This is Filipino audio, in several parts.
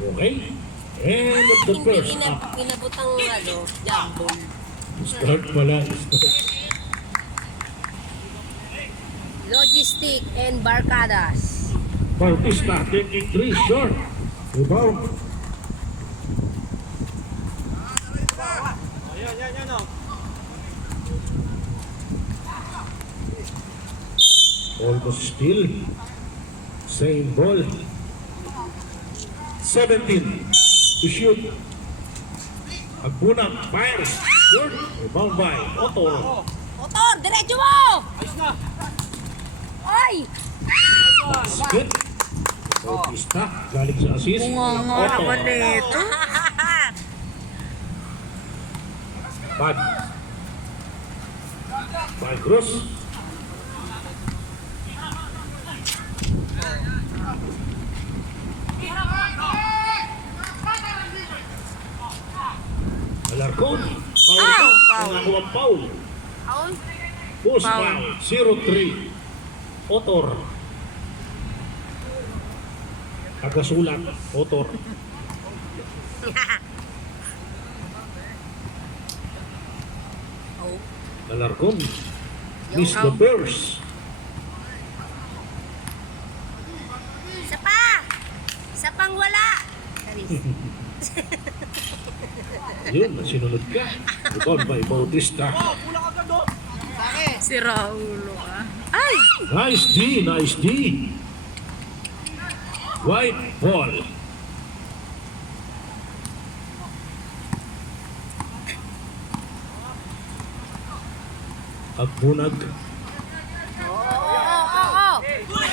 Okay. And the first up. Pinabutang jumble. Start pala. Start. Logistic and Barcadas. Bautista taking 3 short. Rebound. Almost still. Same ball. 17 to shoot. Agbunang fires. Short. Rebound by Otto. Motor, diretso mo! Ay! Basket. Bautista. Galing sa assist. Otto. nito. Bad. By Cruz. Alarcon. Foul. Nangakuha foul. Post foul. 0-3. Otor. Agasulat. Otor. Alarcon. Miss the Bears. Isa pa! Isa pang wala! Yun, sinunod ka. Rebound by Bautista. Si Raulo ah. Ay! Nice D, nice D. White ball. Agbunag.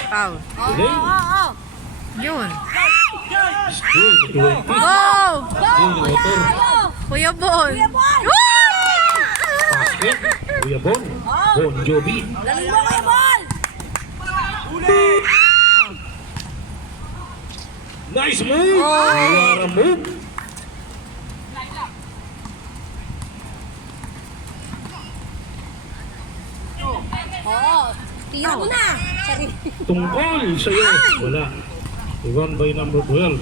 Foul. Delay. Yun. Still 20. Go! Still motor. Kuya Bon. Basket. Kuya Bon. Bon Jovi. Galing mo kayo, Ball! Nice move. What a move. Oo. Tira mo na! Sorry. Tungkol sa'yo. Wala. Rebound by number 12.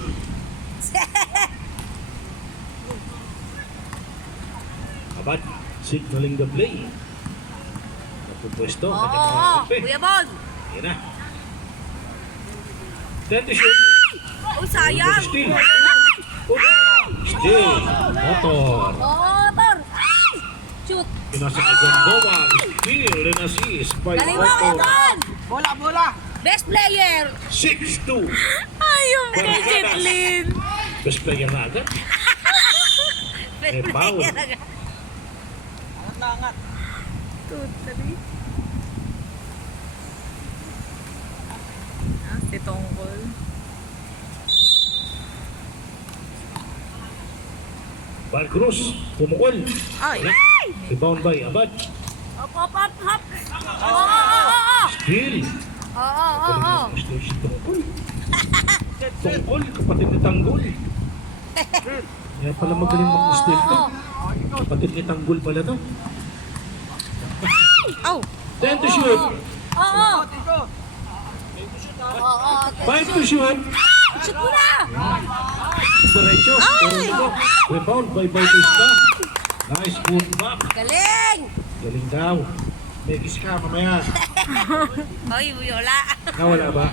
Abad. Signaling the play. Napupwesto. Oo, Kuya Bon! Yan na. 10 to shoot. Oh, sayang. Still. Still. Motor. Motor! Shoot! Pinasa kay Gondova. Still and assist by Galing mo, Kuya Motor. Bon! Best player! 6-2. Ay, yung kay Jetlyn. Best player na agad. Best foul. player agad. Totally. Ah, si Tongkol. Val Cruz. Pumukol. Ay! Rebound by Abad. Hop, hop, hop, hop! Oo! Still. Oo! Still si Tungkol. Tungkol. Kapatid ni Tanggol. Kaya pala magaling mag-still to. Kapatid ni Tanggol pala to. Oh! 10 to shoot. Oo! 5 to shoot. Shoot mo na! Diretso. Pero rebound by Bautista. Nice good back. Galing! Galing daw. May kiss ka mamaya. Hoy, wala. Nawala ba?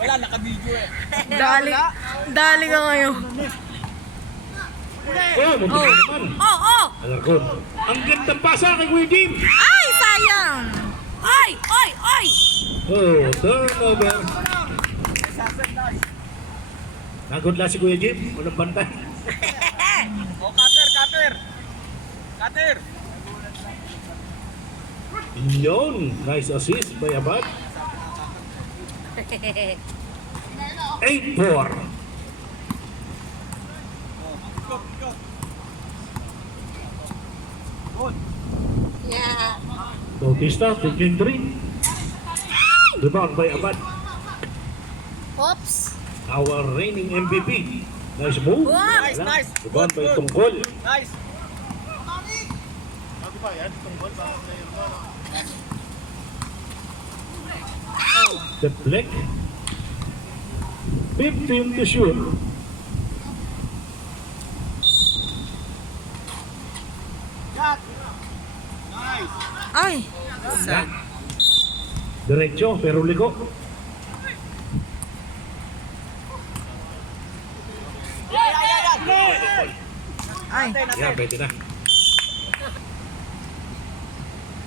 Wala, naka-video eh. Dali ka ngayon. Oh, mabuti naman. Oo! Alarcon. Ang gandang pasa kay Kuya Jim. Ay, sayang. Oy! Oy! Oy! Oh, turnover. Nagudla si Kuya Jim. Walang bantay. O, cutter! Cutter! Yun. Nice assist by Abad. 8-4. Yeah. Bautista taking 3. Rebound by Abad. Oops! Our reigning MVP. Nice move. Wow. Nice. Rebound by Tungkol. Nice. The Black. 15 to shoot. Shot. Nice. Ay! Yan. Diretso, pero ligo. Ay! Yan, pwede na.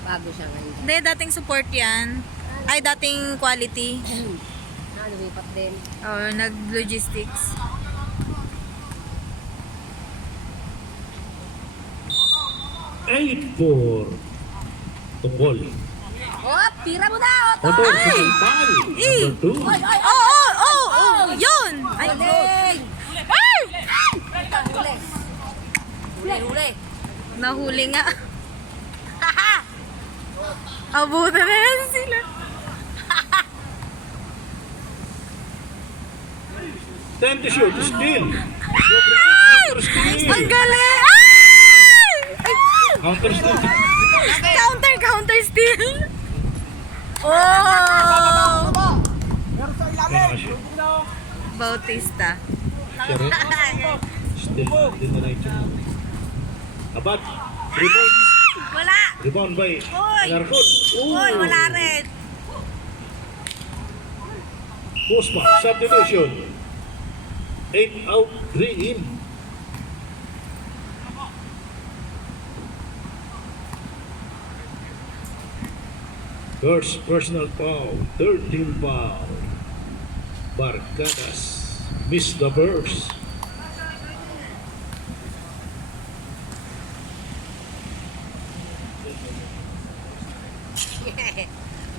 Bago siya ngayon. Hindi, dating support yan. Ay, dating quality. Lumipat din. Oh, nag-logistics. Eight for Tunggol. Oh, tira mo na, Otto! Oto, Ay! second foul. Eh! Number 2. Ay, ay, Oh, oh, oh, oh! Yun! Ay! Galing! Ay! Huli. Huli. Nahuli nga. Abutan na yan sila. 10 to shoot. Steal. Counter steal. Ang galing! Ay! Counter steal. Counter steal! Oh! Meron sa Kaya ilalim. nakashoot. Bautista. Siya rin. Still, diniretso. Abad. Rebound. Wala! Rebound by Uy! Alarcon. Uy, wala rin. Puspa. Substitution. 8 out, 3 in. First personal foul. 13 foul. Barcadas. Miss the burst.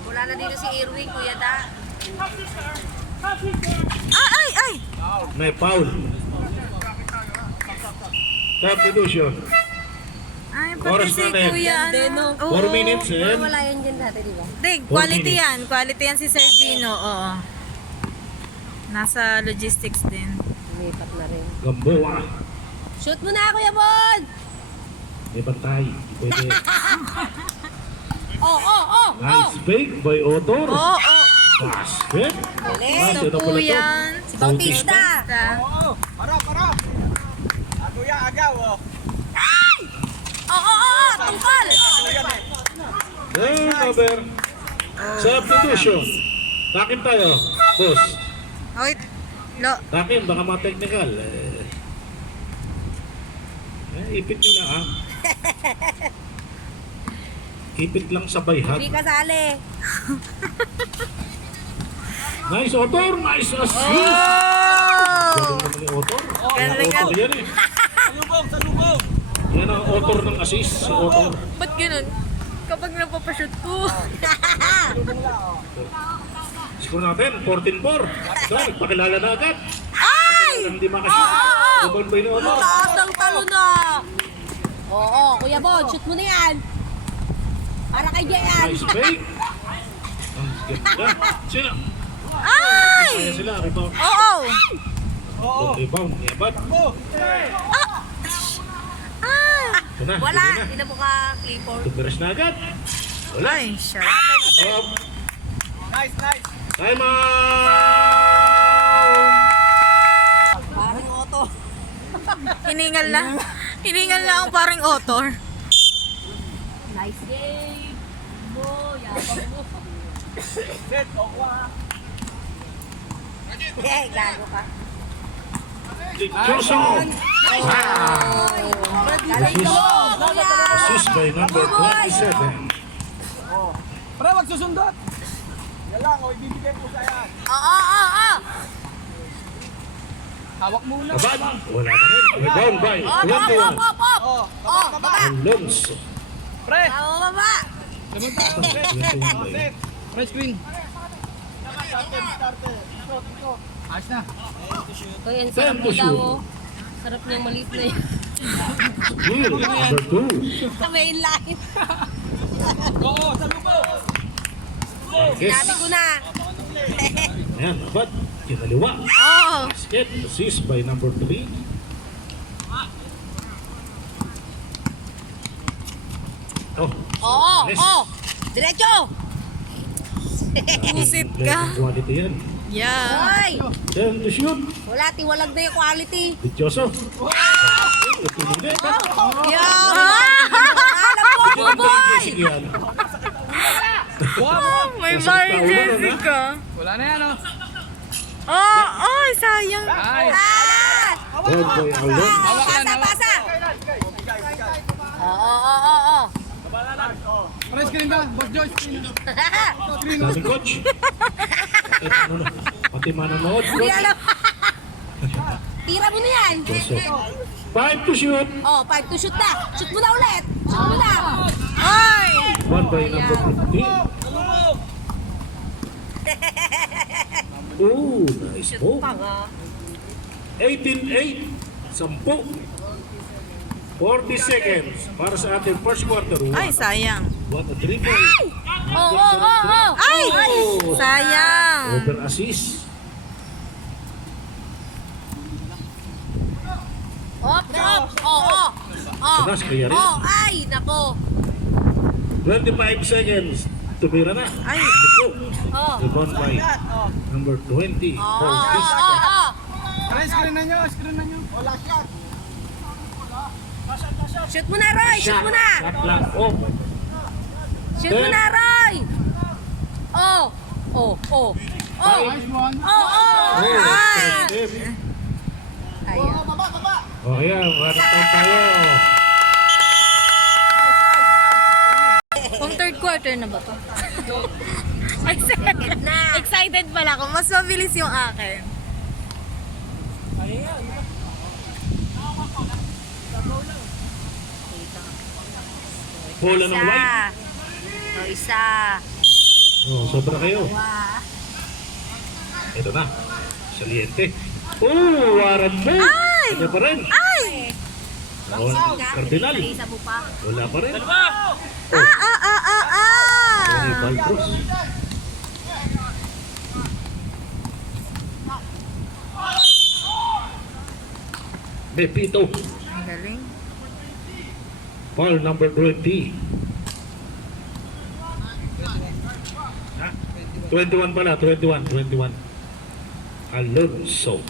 Wala na dito si Irwin, Kuya Da. Ay! Ay! May foul. Substitution. Ay, Oras pati si na rin. Kuya. Deno. Oo. 4 minutes and Wala yan dyan dati, di ba? Hindi, 4 quality minutes. yan. Quality yan si Sir Gino. Oo. Nasa logistics din. Lumipat na rin. Gamboa. Shoot mo na, Kuya Bon! May bantay. Pwede. Oh! Nice fake by Otor. Oo, oo. Basket. Galing! Ah, Ito ito po pala to. yan. Si Bautista! Basta. Oo. Para. Kuya, agaw. Oh. Tungkol! Ano yan eh? Turnover. Substitution. Takin tayo. Boss. Okay. Lo. Takin, baka ma-technical. Ipit nyo na ha. Ipit lang sa bayhat. Hindi kasali. Nice Otor. Nice assist. Oh! Galing naman ni Otor. Galing Otor yan eh. Salubong. Yan ang Otor ng assist. Si Otor. Ba't ganun? Kapag napapashoot ko. Score natin, 14-4. Dahil, pakilala na agad. Ay! Hindi makashoot. Rebound by ni Otor. Taas ng talo na! Oo, Kuya Bon, shoot mo na yan! Para kay Jayan! Nice fake. Ang ganda. Sino? Ay! Kaya sila, rebound. Oo! Oo. Rebound, yabat. Go. Ah! Ito na, Wala! hindi na. Hindi na mo ka Clifford. Tumiras na agad. Wala. Ay, sure. Nice. Time out! Parang Otto. Hiningal lang. Hiningal lang ang paring otor. Nice game! Yabang mo. Set. Okwa. Gago ka. Johnson! Galing mo! Kuya! Assist by number 27. Pre, magsusundot. Yan lang, ibibigay ko sa yan. Oo! Hawak muna. Abad, wala na rin. Rebound by 21. Baba! Alonso. Pre, Baba! set. Pre, screen. Starter. Ayos na. Kuya, ang 10 sarap to mo daw. shoot. Oh. Sarap niyang maliit na yun. Steal, number 2. Sa main line. Oo, salubong. Yes. Sinabi ko na. Ayan, abad. Kinaliwa. Oo. Basket, assist by number 3. Oh, Oo! yes. Diretso! Pusit ka. Quality yan. Yeah. Hoy! Then to shoot. Wala, tiwalag na yung quality. Vityoso. Ito hindi. Yeah! Alam mo, Buboy! Sige yan. May Mari Jessica. Wala na yan, oh. Oh, oh, sayang. Ay. Ah! Red boy Aldon. Pasa, pasa! Oo. Pre, screen ka. Boss Joyce, screen. Sabi coach. Ano na? Pati manonood. Hindi alam. Tira mo na yan. Vityoso. 5 to shoot. Oh, 5 to shoot na. Shoot mo na ulit. Shoot mo na. Ay! 1 by number 15. Oh, nice move. 18-8. 10. 40 seconds para sa ating first quarter. Ay, sayang. 1-3 point. Oo. Ay! Oh. Sayang. Over assist. Op. Oo. Tunas kaya rin. Oh, ay, nako. 25 seconds. Tumira na. Ay. Oh. Rebound by number 20. Oo. Pre, screen na nyo, screen na nyo. Wala shot. Shoot mo na, Roy. Shoot mo na. Shot lang. Oh. Shoot mo na, Roy. Oh. Nice one. Oh, Ah. step. Ayan. Oh, ayan. Maratay tayo. Kung third quarter na ba to? Na. Excited pala ako. Mas mabilis yung akin. Bola ng white. Isa. Oh, sobra kayo. Wow. Ito na. Saliente. Oh, waran mo. Ay! Kanya pa rin. Ay! Oh, Cardinal. Isa mo pa. Wala pa rin. Tony Ah! Balcruz. Bepito. Ang galing. Foul number 20. 21 pala, 21. Alonso.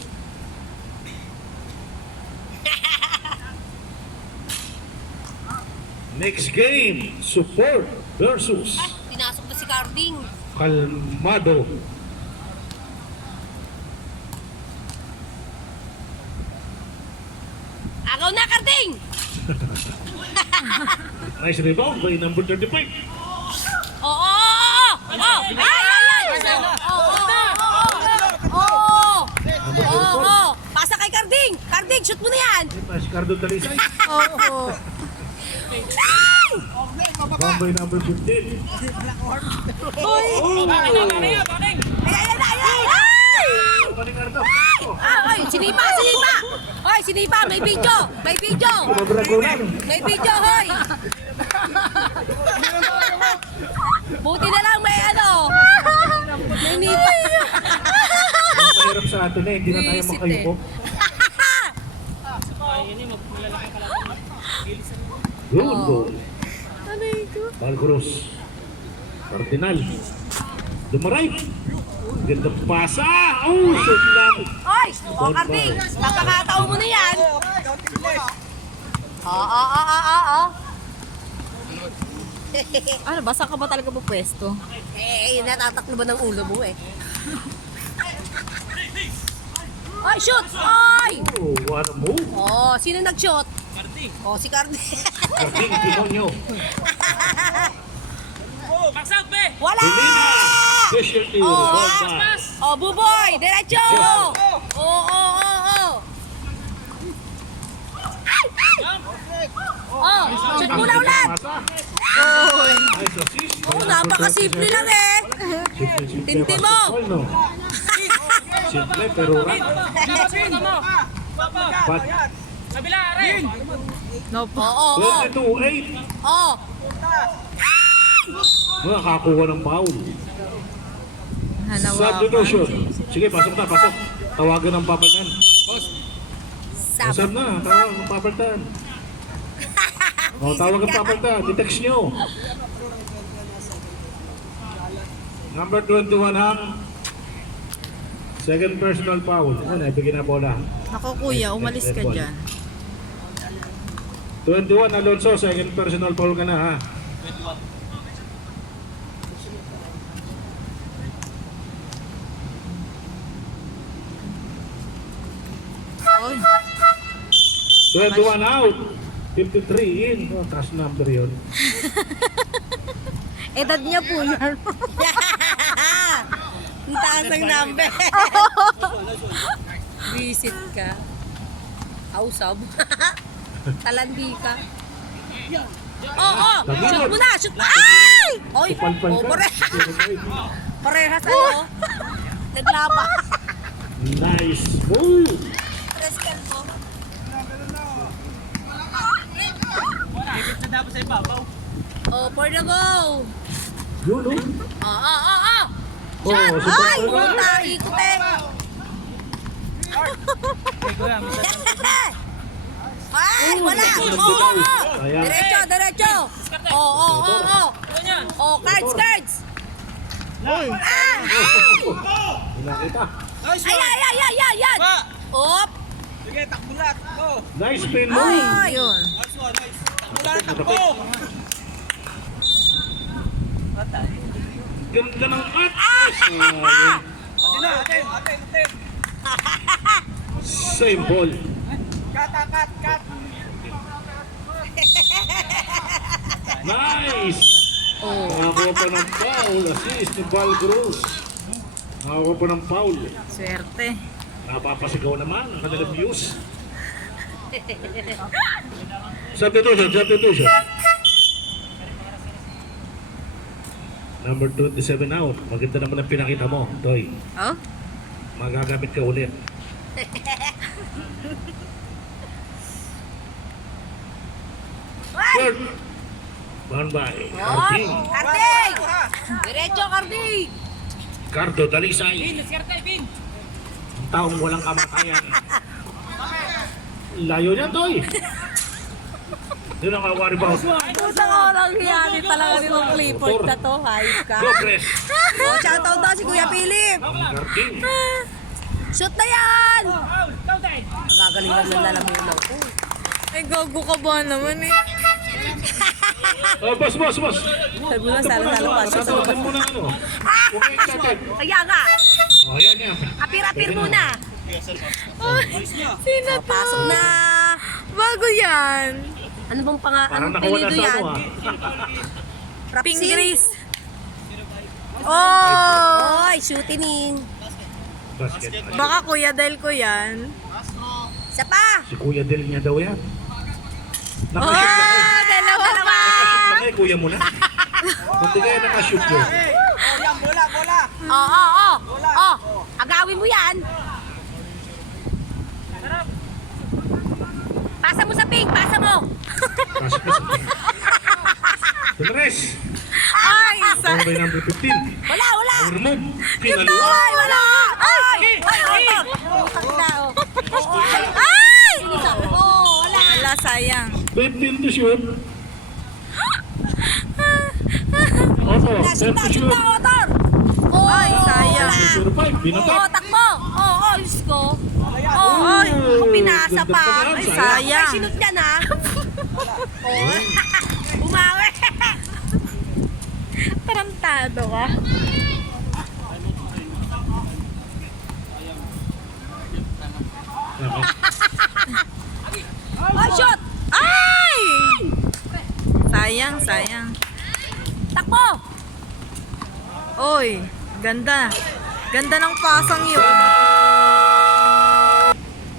Next game, support versus Pinasok na si Carding. Calmado. Agaw na, Carding! Nice rebound by number 35. Oo! Ay! Oo! Pasa kay Carding! Carding, shoot mo na yan! Si Cardo Talisay. Oo. Bomb by number 15. Ay! Balik Cardo. Ay! Sinipa! Hoy, sinipa! May video! Sobra ko lang. May video, hoy! Buti na lang may ano! May nipa! Ang mahirap sa atin eh, hindi na tayo Visit makayuko. Good ball. Balcruz. Cardinal. Dumaray. Ganda pasa. Oh, shoot lang. Oy! O, Carding! Papakataon mo na yan! Oo. Ano ba? Saan ka ba talaga pupwesto? Natataklo ba ng ulo mo eh? Oy, shoot! Oy! Oh, what a move. Oh, sino nag-shoot? Oh, si Carding. Carding, Demonyo. Wala! Elena. Specialty. Oh, Ball pass. Oh, Buboy! Diretso! Oo. Oh, shoot mo na ulit! Nice assist. Oh, napakasimple lang eh! Simple Tindi mo. basketball, no? Simple pero rat. But Oo. 22-8. Oh. Nakakakuha ng foul. Hanawa. Substitution. Sige, pasok. Tawagan ng papalitan. Sab. Sab na, tawag ng papalitan. O, tawag ng papalitan. I-text nyo. Number 21 ang Second personal foul. Ano, ibigay na bola. Naku kuya, umalis ka dyan. 21 Alonso, second personal foul ka na ha. Oy, 21 out. 53 in. Oh, taas number yun. Edad niya po yan. Ang taas ng number. Visit ka. Kausap. Talandi ka. Oo, shoot mo na, shoot na. Ay! Oy, Palpal oh, ka. parehas ano? Naglaba. Nice move. Prescal mo. Ipit na dapat sa ibabaw. Oh, for the go. Yun, oh. Oh. Oh, Shot! si Ay! Palpal. Puta, ikot eh. Hey, kuya, Ay, wala. Ayan. Diretso. Oh. Oh, cards. Ay! Ah! Nakita. Nice one! Ay. Ba! Op. Sige, takbo na, takbo! Nice spin move. yun. Nice one, nice! Takbo na, takbo! Ganda ng at. Atin! Same ball. Cut! Nice! Nakakuha pa ng foul. Assist ni Val Cruz. Nakakuha pa ng foul. Swerte. Napapasigaw naman ang kanilang views. Substitution. Number 27 out. Maganda naman ang pinakita mo, Toy. Oh? Magagamit ka ulit. Third. Bound by Carding. Carding. Diretso, Carding. Cardo Dalisay. Ang taong walang kamatayan. Layo niya, Toy. Doon ang kawari ba? Pusang orang hiyani talaga nitong Clifford na to. Hayop ka. Go, press. Oh, shoutout daw si Kuya Philip. Carding. Shoot na yan. Gagalingan ng lalamunaw ko. Ay, gago ka ba naman eh? Oh, boss. Sabi mo na, salo-salo pa. Shoot na Tatawagan mo na ano. Okay, tatag. Kaya nga. Oh, ayan yan. Apir-apir muna. Sino to? Pasok na. Bago yan. Ano bang Parang anong nakawala pilido sa yan? ano ah. Pink Rapsin? Grace. Oh! Oy, shooting. Basket. Baka kuya dahil ko yan. Isa pa. Si Kuya Del niya daw yan. Oh! Nakashoot na eh. Dalawa pa! Nakashoot na eh, kuya mo na. Hindi kaya nakashoot yun. Oh, yan, bola! Oh, agawin mo yan. Pasa mo sa pink, pasa mo. Dolores. Ay, isa. Ano ba yung number 15? Wala. Power move. Ay, Kinaluwa. wala. Ay! Ay! Oh, wala. Wala, sayang. 15 to shoot. Oto, 10 to shoot. Otor. Oh, Ay, sayang. 05, binatak. Oh, takbo. Oh, Diyos ko. Oh, Ay, pinasa pa. Ay, sayang. Ay, sinot yan ha. Oh, bumawi. Tarantado ka. Oh, shoot. Ay! Sayang. Takbo. Oy, ganda. Ganda ng pasang yun.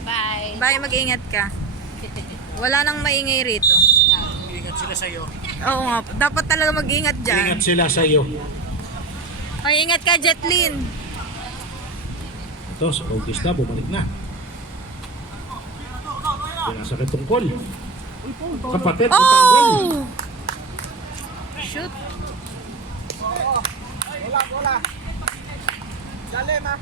Bye. Bye, mag-ingat ka. Wala nang maingay rito. Ingat sila sa'yo. Oo nga, dapat talaga mag-ingat dyan. Ingat sila sa iyo. Ay, ingat ka, Jetlyn. Ito, sa Bautista, bumalik na. Pinasakit tungkol. Kapatid, itanggol. Oh! Shoot. Bola! Dalim, ha?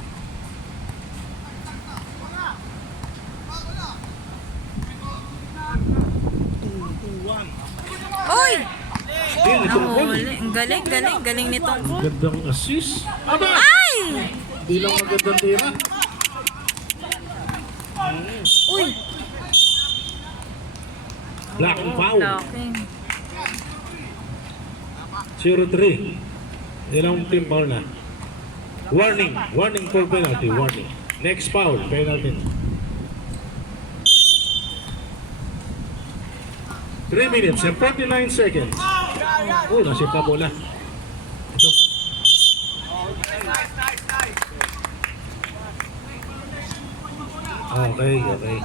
Oy! Still, itungkol. Nahuli. Ang galing nitong. Gandang assist. Aba! Ay! Bilang magandang tira. Uy! Black and foul. Blocking. 0-3. Ilang team foul na. Warning. Warning for penalty. Warning. Next foul. Penalty. 3 minutes and 49 seconds. Oh, nasip na bola. Ito. Okay, okay.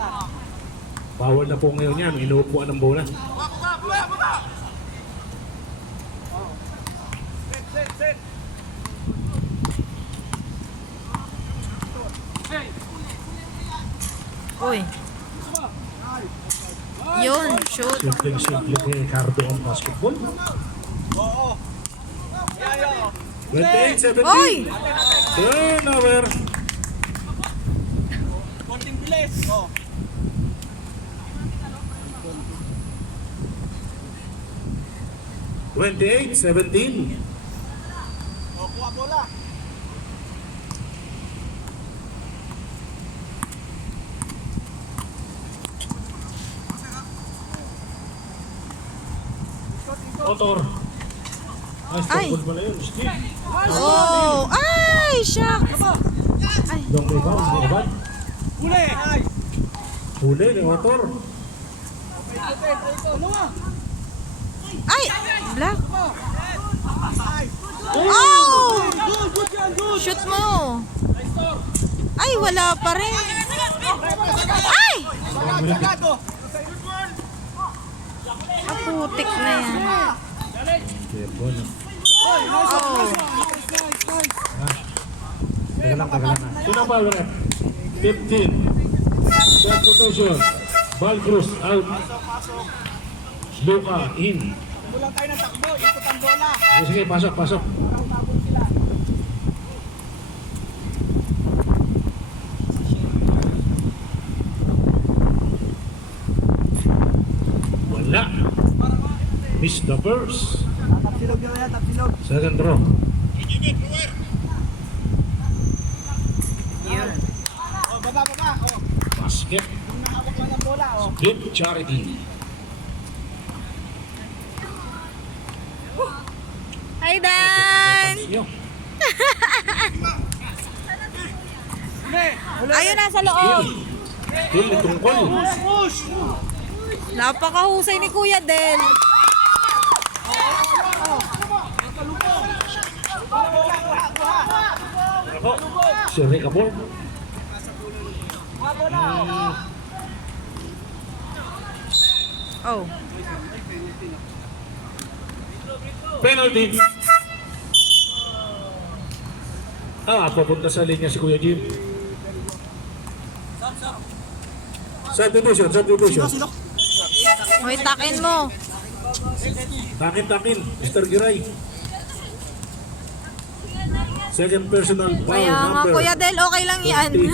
Bawal na po ngayon yan. Inuupuan ng bola. Uy. Yun, shoot. Simpleng-simple kay Ricardo ang basketball. 28-17. Uy! Turnover. Konting bilis. Oh. 28-17. Oh, kuha bola. Motor. Nice Ay. football pala yun. Steve. Oh! Ay! Shucks! Long rebound. Hindi naman. Huli. Huli ni Motor. Ay! Black! Oh! Good yan, good. Shoot mo! Ay, wala pa rin. Ay! Agad, oh. Aputik na yan. Careful. Oh! Taga lang, taga lang. Sino ba ulit? 15. Substitution. Ball cross out. Luka in. Bulang tayo ng takbo. Ikot ang bola. Sige, pasok, pasok. Wala. Miss the first. Tapsilog nyo yan, tapsilog. Second draw. Yun. Oh, baba. Oh. Basket. Yung nahawak lang ng bola, oh. Split charity. Hi, Dan! Nyo. Ayun, nasa loob. Kill ni Tungkol. Push! Napakahusay ni Kuya Del. Ako. Si Rick Abor. Oh. Penalty. Papunta sa linya si Kuya Jim. Substitution. Hoy, takin mo. Takin, Mr. Giray. Second personal foul Kaya nga, number. Kuya Del, okay lang yan. 20.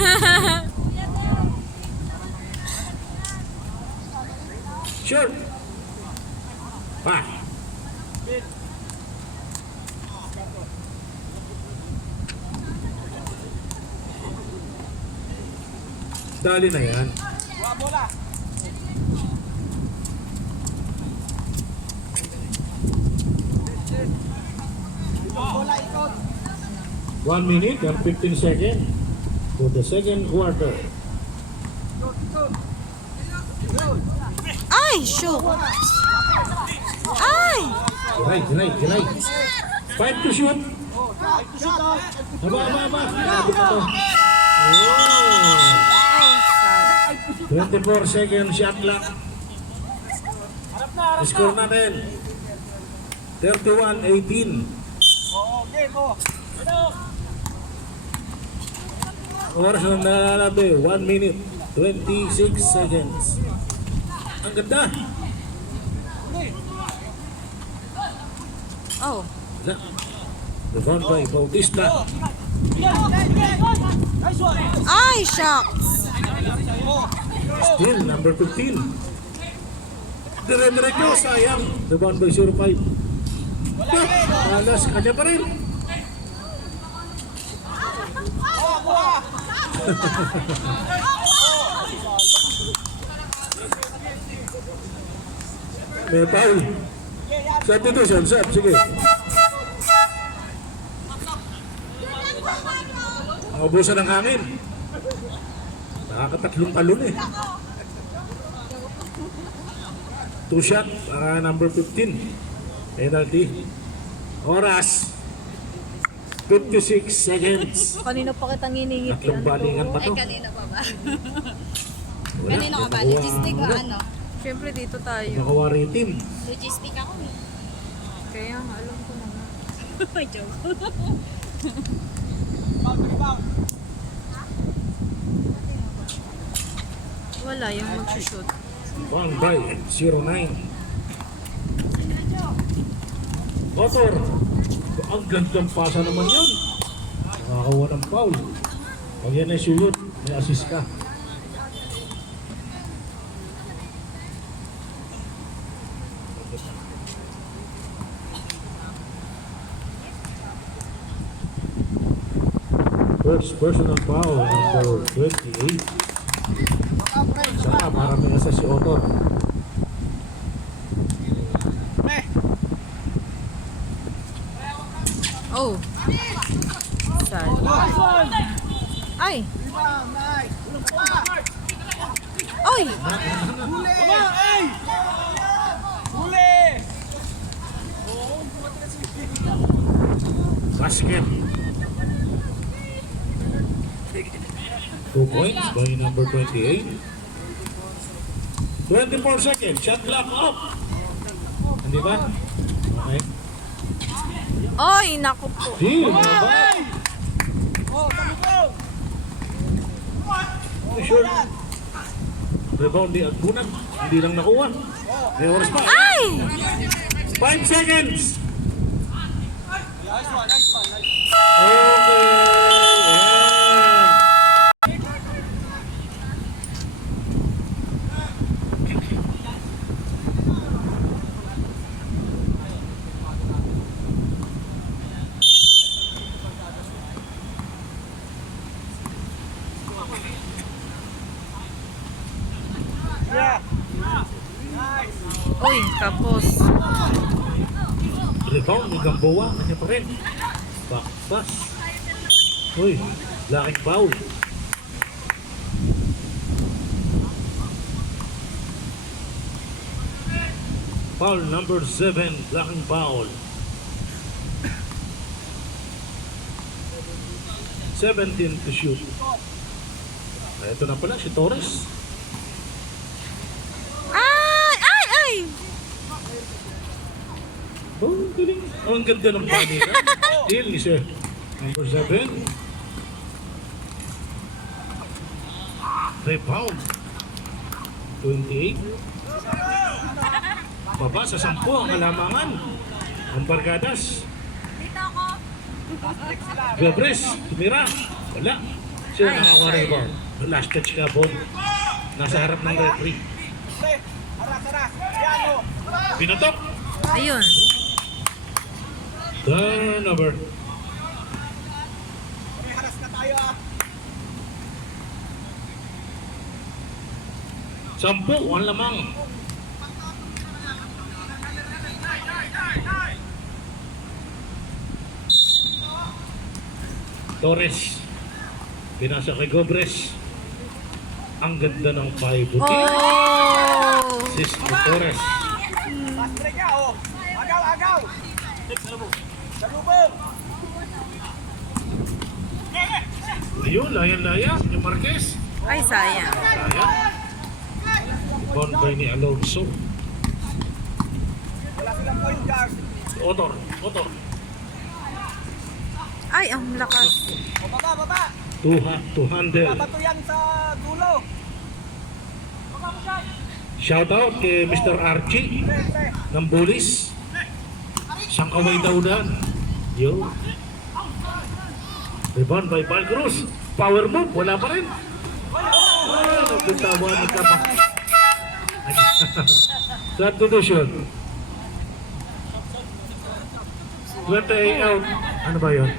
Sure. Pa. Dali na yan. Kuha bola. Bola, ikot. 1 minute and 15 seconds to the second quarter. Ay, shoot. Ay! Giray. 5 to shoot. Aba. Abot na to. Oh. 24 seconds shot clock. Score natin. 31-18. Oh, game, oh. Oras na nalalabi. 1 minute. 26 seconds. Ang ganda. Oh. Wala. Rebound by Bautista. Nice one. Ay, shucks. Still number 15. Dire-diretso, sayang. Rebound by 05. Alas, kanya pa rin. May foul. Substitution, sub. Sige. Naubusan ng hangin. Nakakatatlong talon eh. 2 shot para number 15. Penalty. Oras. 56 seconds. Kanina pa kitang iningiti. Tatlong balingan pa to. Kanina pa ba? Wala, Kanina ka ba? nakuha- Logistic o ano? Siyempre dito tayo. Nakuha rin yung team. Logistic ako eh. Kaya nga, alam ko na nga. Joke. Wala, yung magsushoot. 1 by 09. Motor. Ang gandang pasa naman yun. Nakakawa ng foul. Pag yan ay sulot, may assist ka. First personal foul, number 28. Sana para may assist si Otor. Oh. Sal. Ay! Oy! Basket. 2 points by number 28. 24 seconds. Shot clock up. Hindi ba? Okay. Oy! Naku po. Deal. Bye. Sure. Rebound di Agbunan. Hindi lang nakuha. May oras pa. Ay! 5 seconds. Nice one, nice one, nice one. Okay. Yeah. Nice. Uy, kapos. Rebound ni Gamboa. Kanya pa rin. Back pass. Uy, laking foul. Foul number 7, laking foul. 17 to shoot. Ito na pala si Torres. Ay! Ay! Ay! Oh, galing. Oh, ang ganda ng body na. Deal ni sir. Number 7. Rebound. 28. Baba sa 10 ang halamangan. Ang Barkadas. Dito ako. Gabres. Tumira. Wala. Siya nakakuha ng rebound. Last touch ka, Bon. Nasa harap ng referee. Aras. Yan o. Pinatok. Ayun. Turnover. May haras na tayo ah. 10 ang lamang. Torres. Pinasa kay Gobres. Ang ganda ng paibuti. Oh! Sis ni Torres. Fast break ka o. Agaw. Salubong. Ayun, laya ni Marquez. Ay, sayang. Sayang. Bon by ni Alonso. Wala silang point guard. Otor. Ay, ang lakas. O baba. To handle. Babato yan sa dulo. Shout out kay Mr. Archie Pre. ng Bulis. Siyang kaway daw dan. Yo. Rebound by Val Cruz. Power move, wala pa rin. Nagkatawa, nagkapa. Substitution. 28 out. Ano ba yun?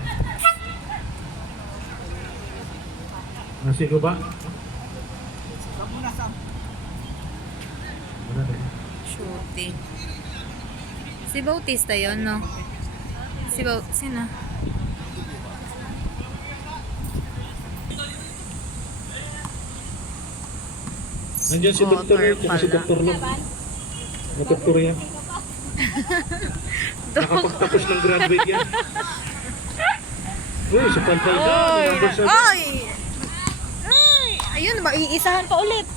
Nasigo ba? Muna Sam. Wala na. Shooting. Si Bautista yun, no? Sino? Nandiyan si Dr. Water Ray, si pala. Dr. Long. Na Dr. yan. Nakapagtapos ng graduate yan. Uy, si Palpalda, number 7. Ay! Ay! Ayun, maiisahan pa ulit.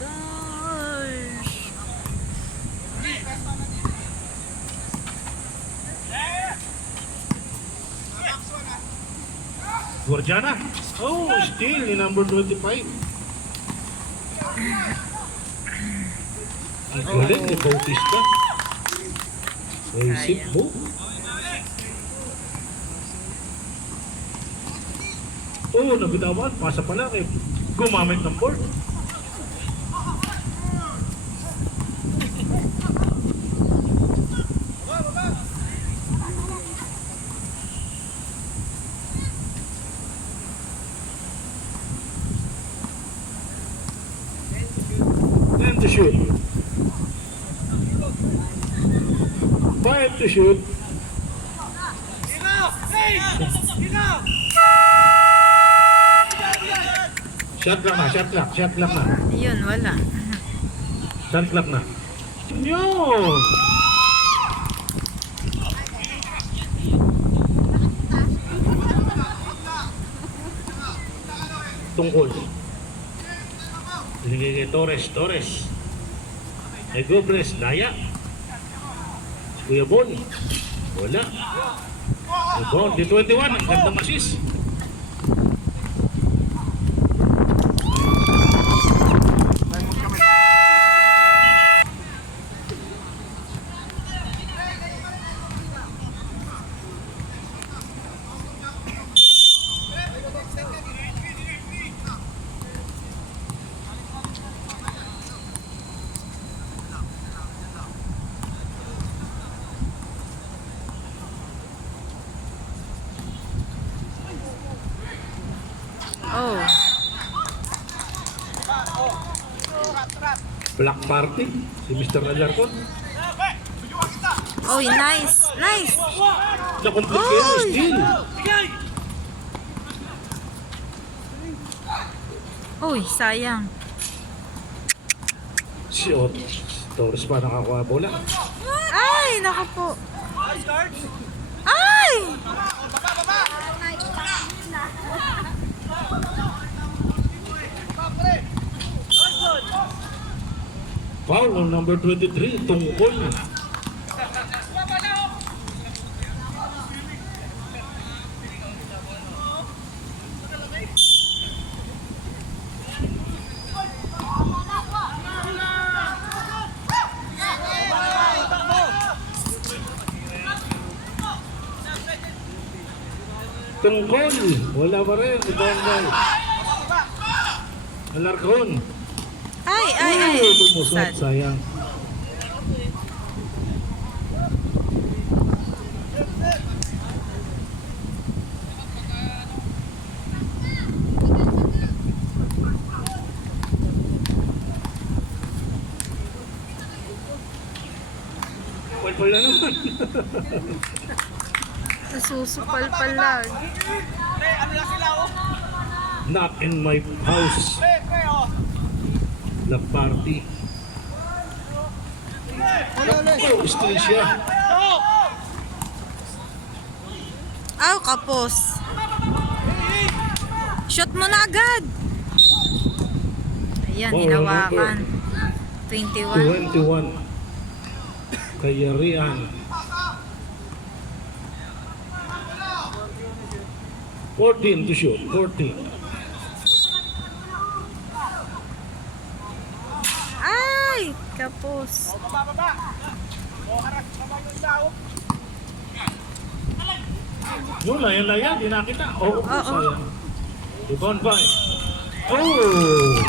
Gosh. Guardiana. Oh, still ni number 25. Ang galing ni Bautista. Isip mo. Oh, nabitawan. Pasa pala kay gumamit ng board. Time to shoot. 5 to shoot. Shot clock na, shot clock na. Ayun, wala. Shot clock na. Yun! Tungkol. Binigay kay Torres. Kay Gobres, Daya. Si Kuya Bon. Wala. Bon, di 21, ang gandang assist. Oh. Black Party, si Mr. Alarcon. Oh, nice. Nice. Na-complete kayo, Oy! still. Uy, sayang. Si Torres pa nakakuha bola. Ay, naku po. Ay! Foul on number 23, Tungkol. Tungkol, wala pa rin, Tungkol. Alarcon. Ay. Tumusot, Sad. sayang. Pal na naman. Nasusupal pala. Not in my house. The party. Oh, still siya. Aw, kapos. Shot mo na agad. Ayan, Wow, hinawakan. 21. 21. Kay Rian. 14 to shoot. 14. Ay, kapos. Yung layan-layan, di nakita. Oo, Oo. sayang. Si Bonbay. Oh!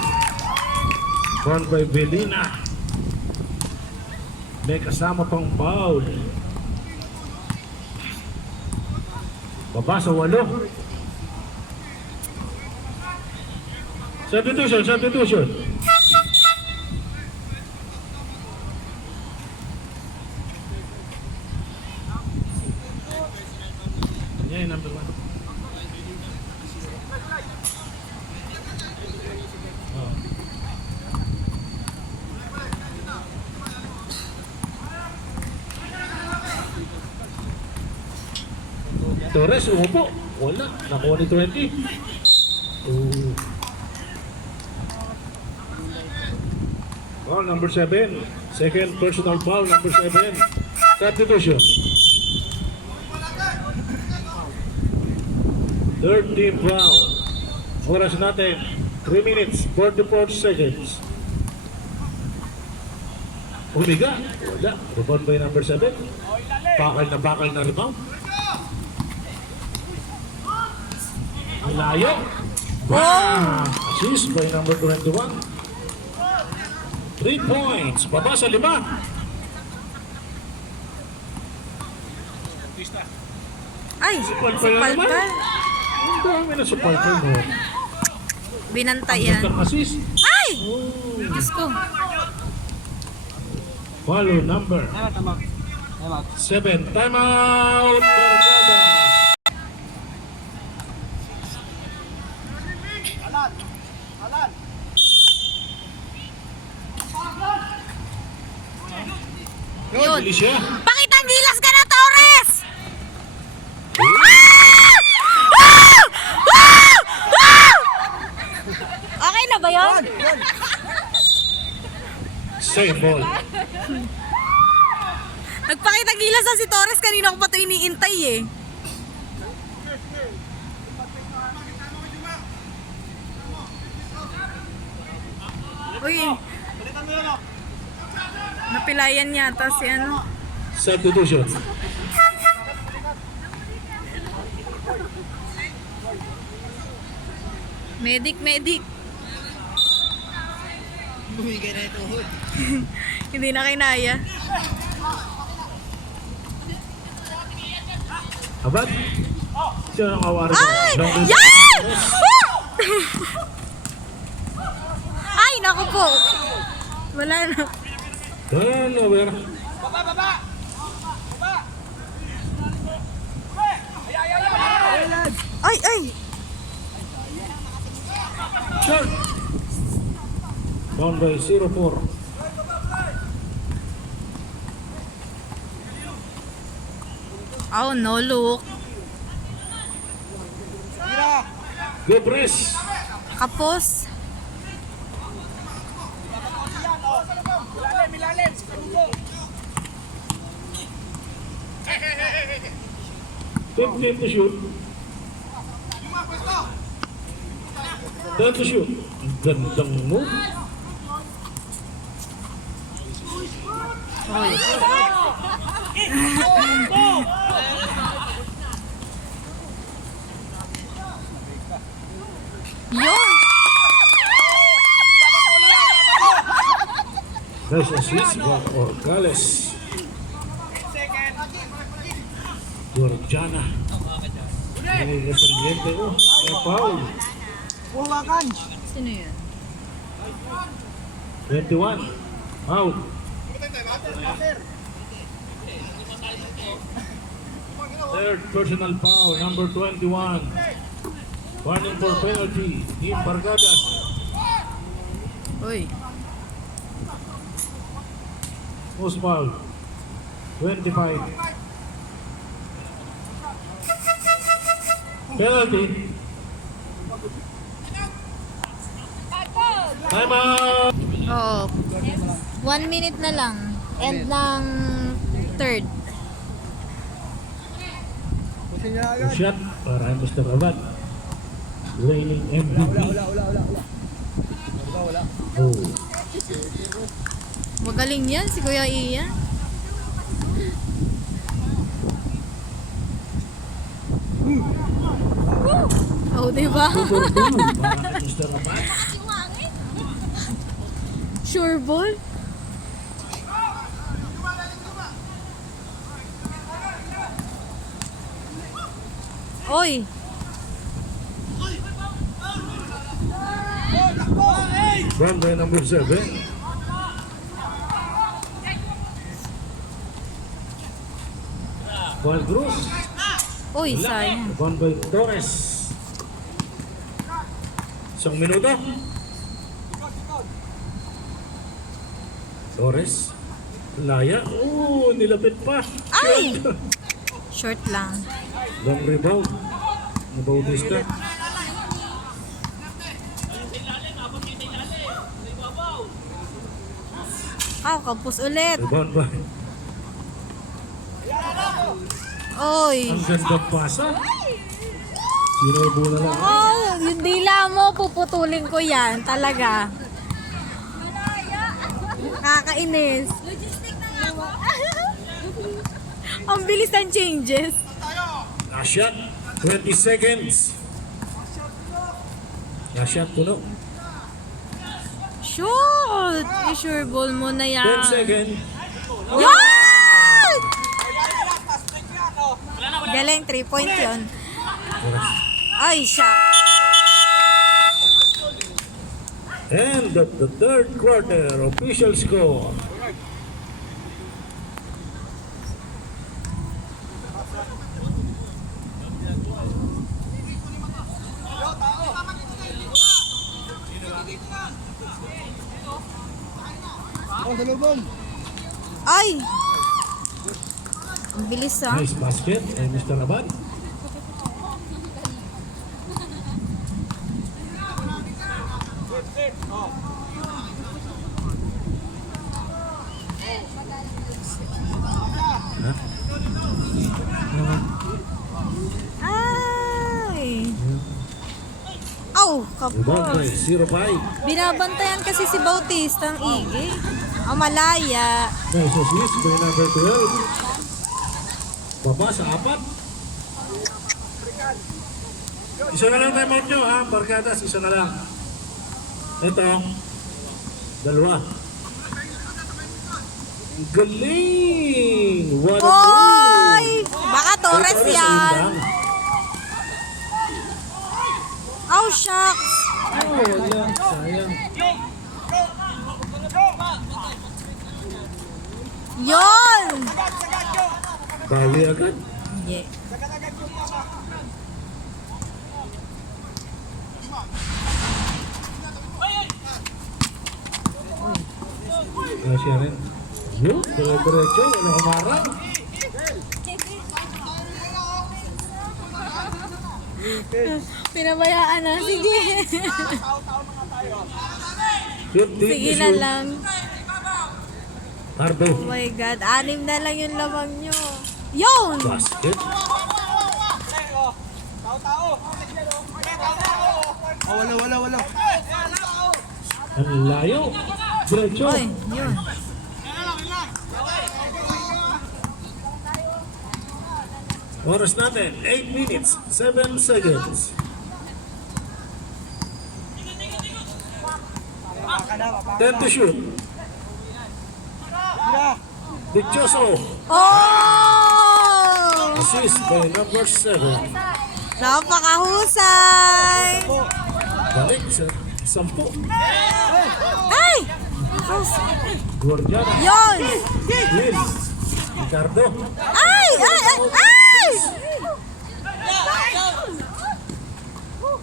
Bonbay Belina. May kasama pang foul. Baba sa 8. Substitution, substitution. Yan, number 1. Torres, umupo. Wala. Nakuha ni 20. Oh. Foul number 7. Second personal foul number 7. Substitution. Third team foul. Oras natin 3 minutes 44 seconds. Umiga. Wala. Rebound by number 7. Bakal na rebound. Ang layo. Wow! Assist by number 21. 3 points. Baba sa 5. Ay, Palpal na naman. palpal. Ang dami na sa palpal mo. Binantayan. Ang assist. Ay! Diyos ko. Follow number Tama. 7. Timeout. Barcadas. Alan. Yun. Bilis siya. Pakitang gilas ka na, Torres! Ah! Okay na ba yun? Same ball. Nagpakitang gilas na si Torres. Kanina ko pa ito iniintay eh. Uy, napilayan yata si ano. Substitution. Medic. Bumigay na ito. Hindi na kinaya. Abad. Siya ang awari ko. Ay! Number- Yan! Ay, naku po. Wala na. Turnover. Baba. Ay! Short. Down by 0-4. Oh, no look. Good press. Kapos. Milalim. 15 to shoot. 10 to shoot. Gandang move. Yun! Nice assist by Orgales. Georgiana. May represente ko. May foul. Buhawakan. Sino yun? 21. Out. Third personal foul, number 21. Warning for penalty. Team Barcadas. Uy. Most foul. 25. Penalty. Time out. Oo. 1 minute na lang. End ng third. Pusin niya agad. Shot para Mr. Abad. Reigning MVP. Wala. Oh. Magaling yan si Kuya Ian. Oh, di ba? Super blue para Mr. Abad. Sure ball. Oy! Rebound by number 7. Ball Cruz. Uy, sayang. Rebound by Torres. Isang minuto. Torres. Laya. Oh, nilapit pa. Ay! Short lang. Long rebound. Ng Bautista. Kapos ulit. Rebound by. Oy. Ang ganda pasa. Sinubo na lang. Yung dila mo, puputulin ko yan. Talaga. Nakakainis. Ang bilis ng changes. Last shot. 20 seconds. Last shot puno. Shoot! I-sure ball mo na 10 yan. seconds. Yan! Galing, 3 points yun. Ay, shock. End of the third quarter. Official score. Ay! Ang bilis ah. Nice basket by Mr. Abad. Ay! Aw! Rebound by Kapos. 0-5. Binabantayan kasi si Bautista ang igi. Ang malaya. Nice assist by number 12. Baba sa 4. Isa na lang time out nyo ha, Barkadas, isa na lang. Ito, dalawa. Galing! What a Oy! move! Baka Torres yan. Oh, shucks. Oh, wala. Sayang. Yon! Bawi agad. Yeah. Kaya siya rin. Yun, dire-diretso, wala kumarang. Pinabayaan na. Sige. 15 Sige na lang. Ardo. Oh my God. 6 na lang yung lamang nyo. Yon! Basket. Wala. Ang layo. Diretso. Oy, yun. Oras natin, 8 minutes, 7 seconds. Ten to shoot. Dichoso. Oh! Assist by number 7. Napakahusay! Balik sa 10. Ay! Guardiana. Yon! Will. Ricardo. Ay! Ay! Ay! Ay!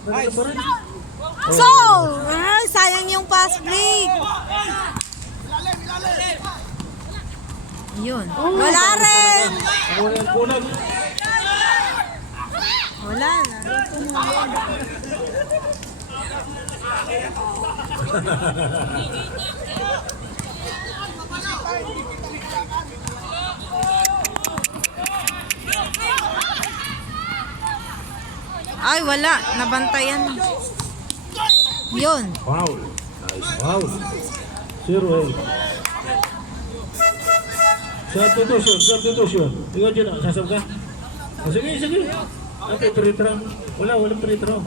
Nandito pa rin. So! Sayang yung pass break. Yun. Wala rin! Ako na yung punag. Wala na. Ay, wala. Nabantayan. Yun. Foul. Nice foul. 0-8. Substitution. Ikaw dyan, sasab ka? Sige. Ate, free throw. Walang free throw.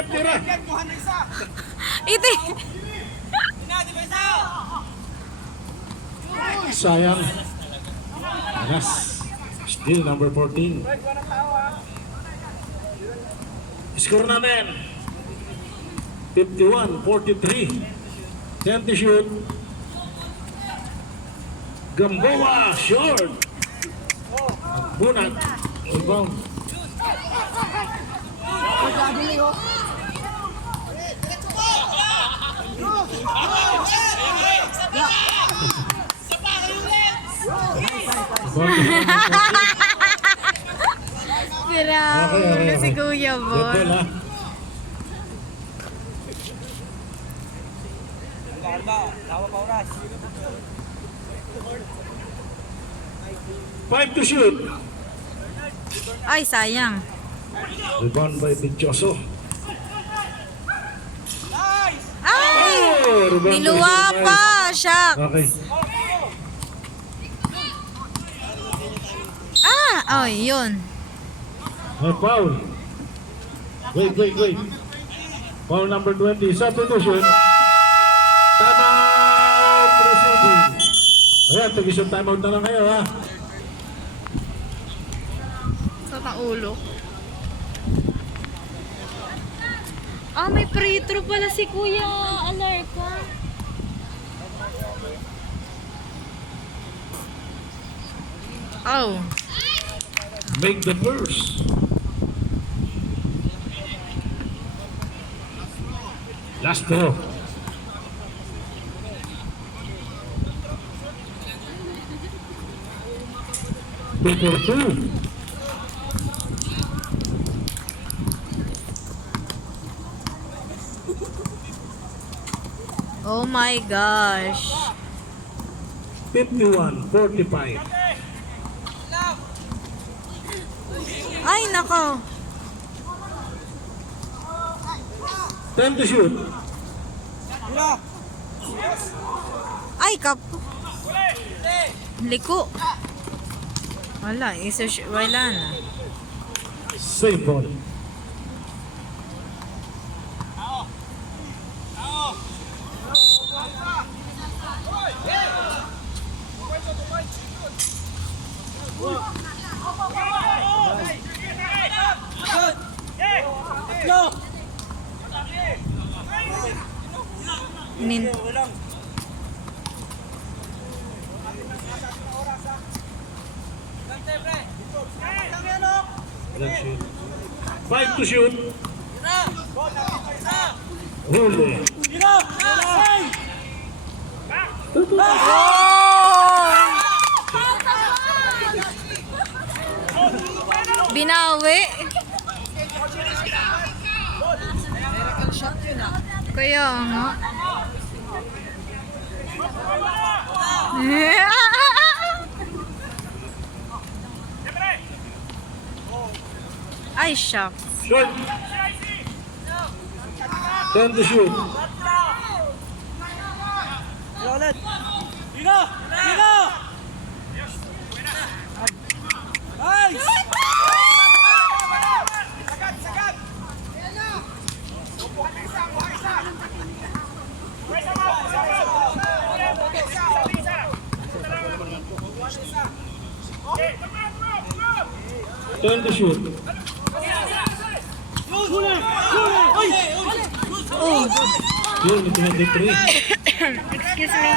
Rep, tira. Yan, kuha na isa. Iti. Di ba isa? Sayang. Yes. Still number 14. Kuha ng tao ha. Score namin. 51-43. 10 to shoot. Gamboa, short. Bunat. Rebound. Grabe si Kuya Bon. Good ball, ha? Tawa pa oras. 5 to shoot. Ay, sayang. Rebound by Pichoso. Ay! Oh, rebound by Niluwa Shaq. pa, Shaq. Okay. Ah, oh, yun. May foul. Wait. Foul number 20. Substitution. Timeout proceeding. Ayan, tag-isang timeout na lang kayo, ha? Sa ulo. Ah, may free throw pala si Kuya Alarca. Oh. Make the first. Last throw. Two for two. Oh my gosh. 51-45. Ay, nako. 10 to shoot. Ay, liko. Wala, wala na. Same ball. Nin. Let's shoot. 5 to shoot. Huli. Binawi. Kaya nga. Ay, shock. Shot. 10 to shoot. Ten to shoot. Oh, Yun, 23. excuse me.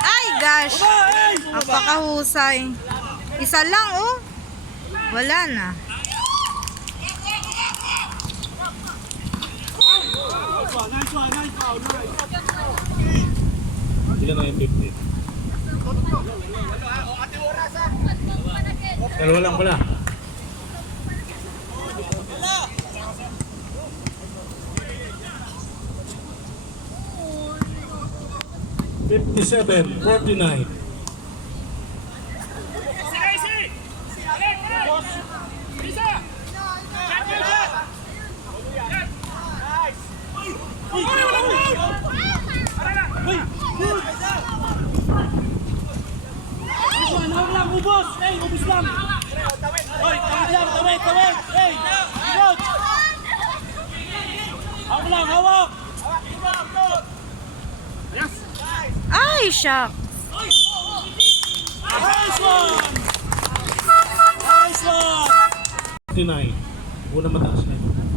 Ay, gosh. Napakahusay. Isa lang, oh. Wala na. Ilan na yung 50? Dalawa lang pala. $57-49. Ay, shock. Nice one! Nice one! 59. Una mataas na ito.